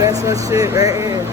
that's some shit right here.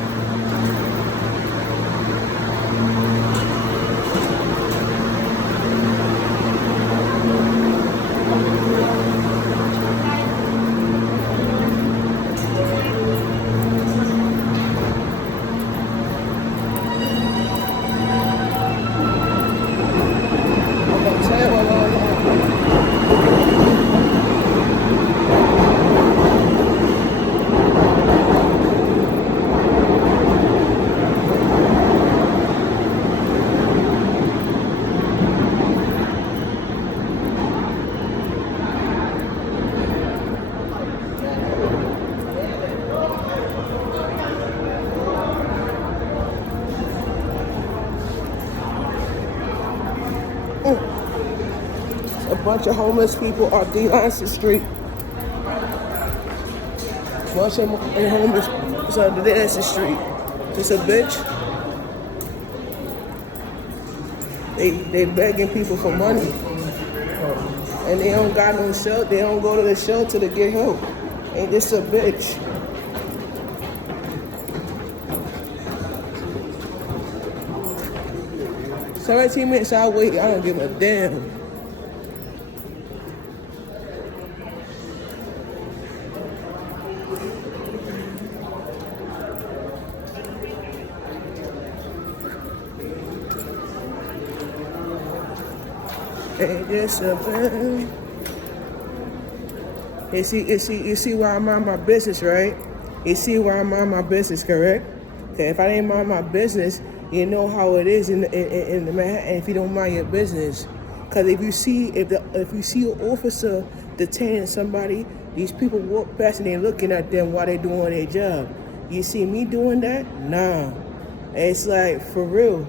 A bunch of homeless people off Delancey Street. Bunch of homeless on Delancey Street. Just a bitch. They begging people for money. And they don't got no shelter. They don't go to the shelter to get help. Ain't this a bitch? So 18 minutes I'll wait. I don't give a damn. Ain't this a bitch? You see why I mind my business, right? You see why I mind my business, correct? Okay, if I didn't mind my business, you know how it is in the Manhattan if you don't mind your business. Cause if you see an officer detaining somebody, these people walk past and they're looking at them while they're doing their job. You see me doing that? Nah. It's like, for real.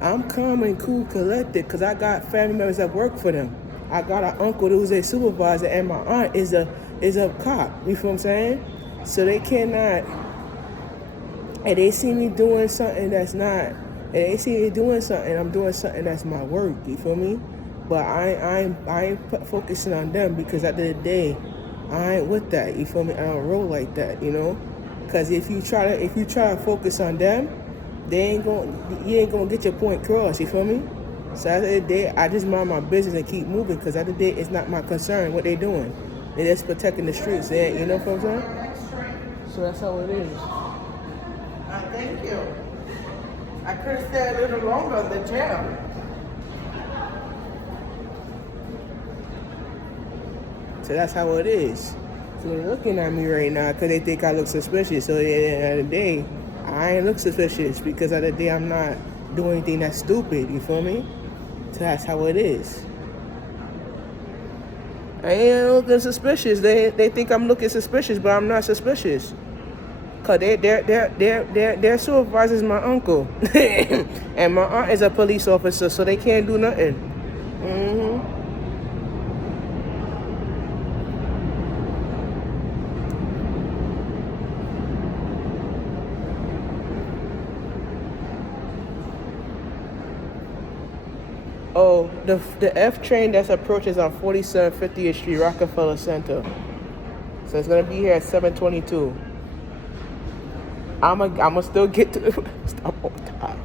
I'm calm and cool, collected, because I got family members that work for them. I got an uncle who's a supervisor, and my aunt is a cop. You feel what I'm saying? So they cannot, and they see me doing something that's not, and they see me doing something, I'm doing something that's my work. You feel me? But I ain't focusing on them, because at the end of the day, I ain't with that. You feel me? I don't roll like that, you know? Because if you try to focus on them, you ain't gonna get your point across, you feel me? So at the end of the day, I just mind my business and keep moving, because at the end of the day, it's not my concern what they doing. They're just protecting the streets, you know what I'm saying? So that's how it is. Thank you. I could stay a little longer in the jail. So that's how it is. So they're looking at me right now because they think I look suspicious. So at the end of the day, I ain't look suspicious, because at the end of the day, I'm not doing anything that's stupid, you feel me? So that's how it is. I ain't looking suspicious. They think I'm looking suspicious, but I'm not suspicious. Cause their supervisor's my uncle. And my aunt is a police officer, so they can't do nothing. Mm-hmm. Oh, the F train that's approaches on 47 50th Street, Rockefeller Center. So it's gonna be here at 7:22. I'ma still get to stop on time.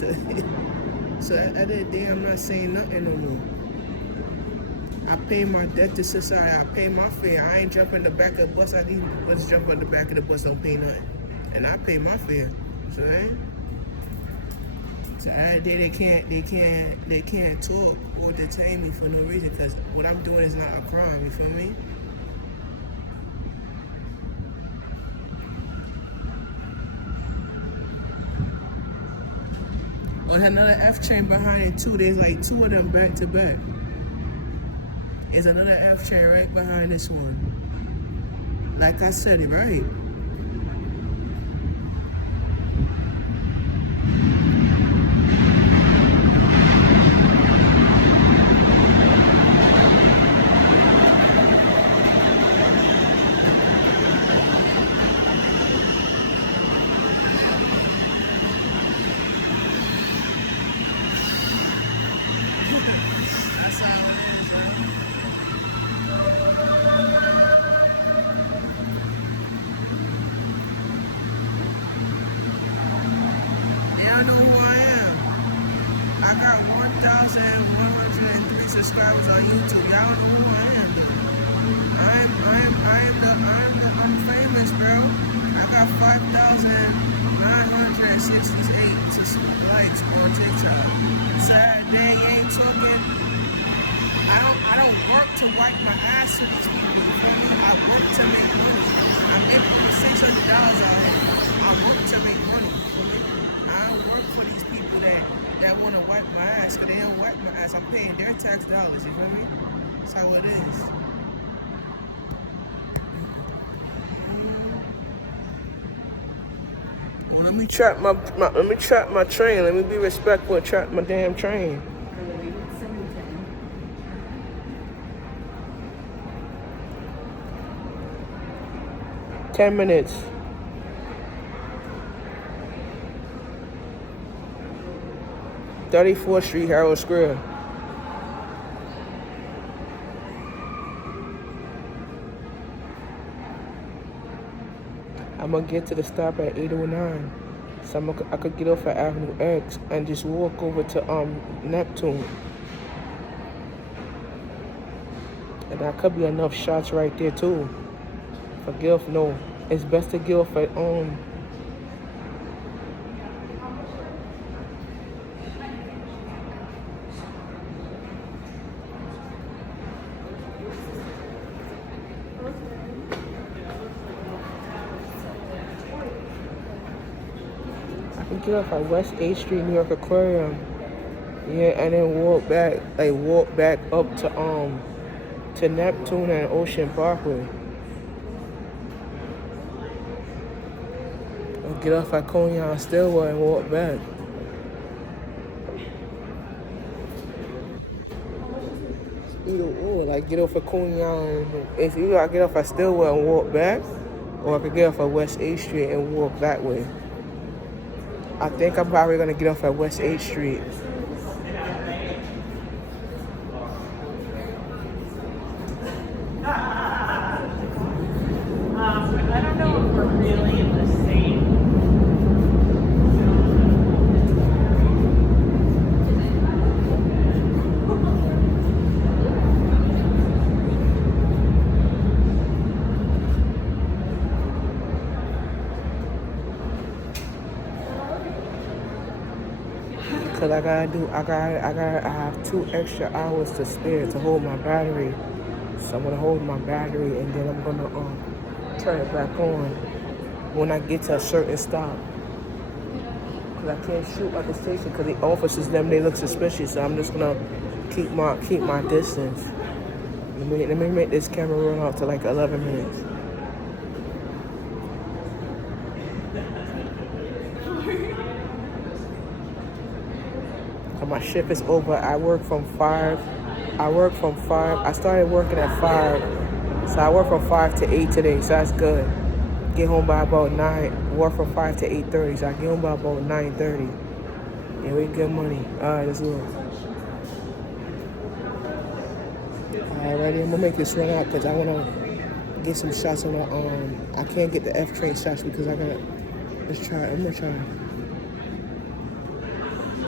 So at the end of the day, I'm not saying nothing no more. I pay my debt to society. I pay my fare. I ain't jumping the back of the bus. I need let's jump on the back of the bus, don't pay nothing. And I pay my fare. So at the end of the day, they can't talk or detain me for no reason because what I'm doing is not a crime. You feel me? Oh, there's another F train behind it too. There's like two of them back to back. There's another F train right behind this one. Like I said it, right? Y'all know who I am. I got 1,103 subscribers on YouTube. Y'all know who I am, dude. I'm famous, bro. I got 5,968 likes on TikTok. Saturday, you ain't talking. I don't work to wipe my ass to these people. You feel me? I work to make money. I'm making $600 out here. I work to make money. I don't work for these people that want to wipe my ass, because they don't wipe my ass. I'm paying their tax dollars, you feel me? That's how it is. Well, let me trap my train. Let me be respectful and trap my damn train. 10 minutes. (34th Street, Harold Square). I'm gonna get to the stop at 8:09, so I could get off at Avenue X and just walk over to Neptune. And that could be enough shots right there too. For Gilf, no, it's best to get off at get off at West 8th Street, New York Aquarium. Yeah, and then walk back up to Neptune and Ocean Parkway. Or get off at Coney Stillwell and walk back. Either or, like get off at Coney Island. If you gotta get off at Stillwell and walk back, or I could get off at West 8th Street and walk that way. I think I'm probably gonna get off at West 8th Street. I don't know if we're really in the same. Cause I have 2 extra hours to spare to hold my battery. So I'm gonna hold my battery and then I'm gonna turn it back on when I get to a certain stop. Cause I can't shoot at the station cause the officers they look suspicious. So I'm just gonna keep my distance. Let me make this camera run out to like 11 minutes. My shift is over. I work from 5. I started working at 5. So I work from 5 to 8 today. So that's good. Get home by about 9. Work from 5 to 8:30. So I get home by about 9:30. Yeah, we get money. Alright, let's go. Alright, ready? I'm gonna make this run out because I wanna get some shots on the I can't get the F train shots because I got let's try. I'm gonna try.